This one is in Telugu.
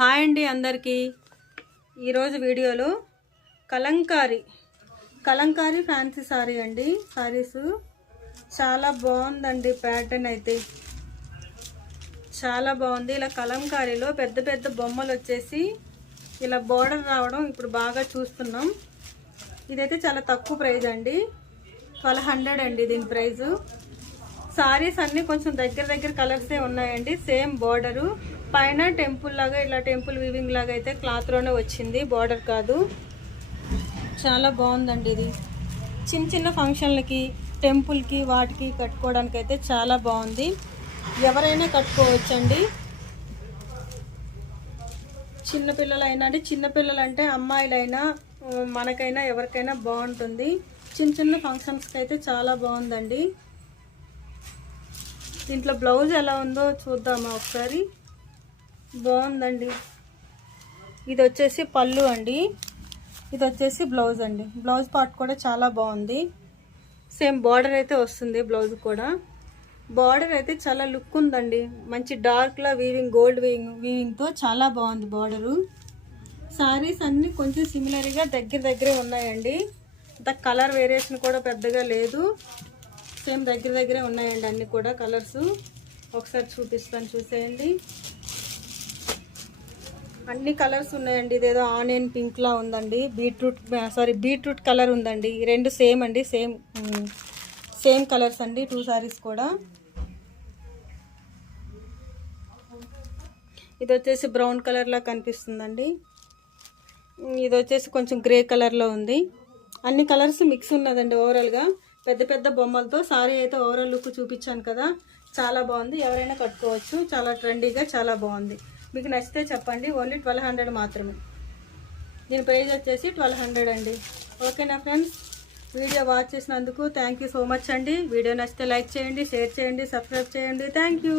హాయ్ అండి అందరికీ. ఈరోజు వీడియోలో కలంకారీ ఫ్యాన్సీ సారీ అండి. సారీస్ చాలా బాగుందండి. ప్యాటర్న్ అయితే చాలా బాగుంది. ఇలా కలంకారీలో పెద్ద పెద్ద బొమ్మలు వచ్చేసి ఇలా బోర్డర్ రావడం ఇప్పుడు బాగా చూస్తున్నాం. ఇదైతే చాలా తక్కువ ప్రైజ్ అండి. 1200 అండి దీని ప్రైజు. సారీస్ అన్నీ కొంచెం దగ్గర కలర్సే ఉన్నాయండి. సేమ్ బోర్డరు పైన టెంపుల్ లాగా ఇలా టెంపుల్ వీవింగ్ లాగా అయితే క్లాత్లోనే వచ్చింది, బోర్డర్ కాదు. చాలా బాగుందండి. ఇది చిన్న ఫంక్షన్లకి టెంపుల్కి వాటికి కట్టుకోవడానికి అయితే చాలా బాగుంది. ఎవరైనా కట్టుకోవచ్చండి. చిన్నపిల్లలైనా అంటే చిన్నపిల్లలు అంటే అమ్మాయిలైనా మనకైనా ఎవరికైనా బాగుంటుంది. చిన్న ఫంక్షన్స్కి అయితే చాలా బాగుందండి. దీంట్లో బ్లౌజ్ ఎలా ఉందో చూద్దామా ఒకసారి. బాగుందండి. ఇది వచ్చేసి పళ్ళు అండి, ఇది వచ్చేసి బ్లౌజ్ అండి. బ్లౌజ్ పార్ట్ కూడా చాలా బాగుంది. సేమ్ బార్డర్ అయితే వస్తుంది. బ్లౌజ్ కూడా బార్డర్ అయితే చాలా లుక్ ఉందండి. మంచి డార్క్లో వీవింగ్, గోల్డ్ వీవింగ్తో చాలా బాగుంది బార్డరు. సారీస్ అన్నీ కొంచెం సిమిలర్గా దగ్గరే ఉన్నాయండి. అంత కలర్ వేరియేషన్ కూడా పెద్దగా లేదు. సేమ్ దగ్గరే ఉన్నాయండి అన్నీ కూడా కలర్స్. ఒకసారి చూపిస్తాను, చూసేయండి. అన్ని కలర్స్ ఉన్నాయండి. ఇదేదో ఆనియన్ పింక్ లా ఉందండి. బీట్రూట్ కలర్ ఉందండి. ఈ రెండు సేమ్ అండి. సేమ్ కలర్స్ అండి. 2 సారీస్ కూడా. ఇది వచ్చేసి బ్రౌన్ కలర్ లా కనిపిస్తుందండి. ఇది వచ్చేసి కొంచెం గ్రే కలర్ లో ఉంది. అన్ని కలర్స్ మిక్స్ ఉన్నదండి. ఓవరాల్గా పెద్ద బొమ్మలతో సారీ అయితే ఓవరాల్ లుక్ చూపించాను కదా, చాలా బాగుంది. ఎవరైనా కట్టుకోవచ్చు. చాలా ట్రెండీగా చాలా బాగుంది. మీకు నచ్చితే చెప్పండి. ఓన్లీ 1200 మాత్రమే. దీని ప్రైస్ వచ్చేసి 1200 అండి. ఓకేనా ఫ్రెండ్స్, వీడియో వాచ్ చేసినందుకు థ్యాంక్ యూ సో మచ్ అండి. వీడియో నచ్చితే లైక్ చేయండి, షేర్ చేయండి, సబ్స్క్రైబ్ చేయండి. Thank you.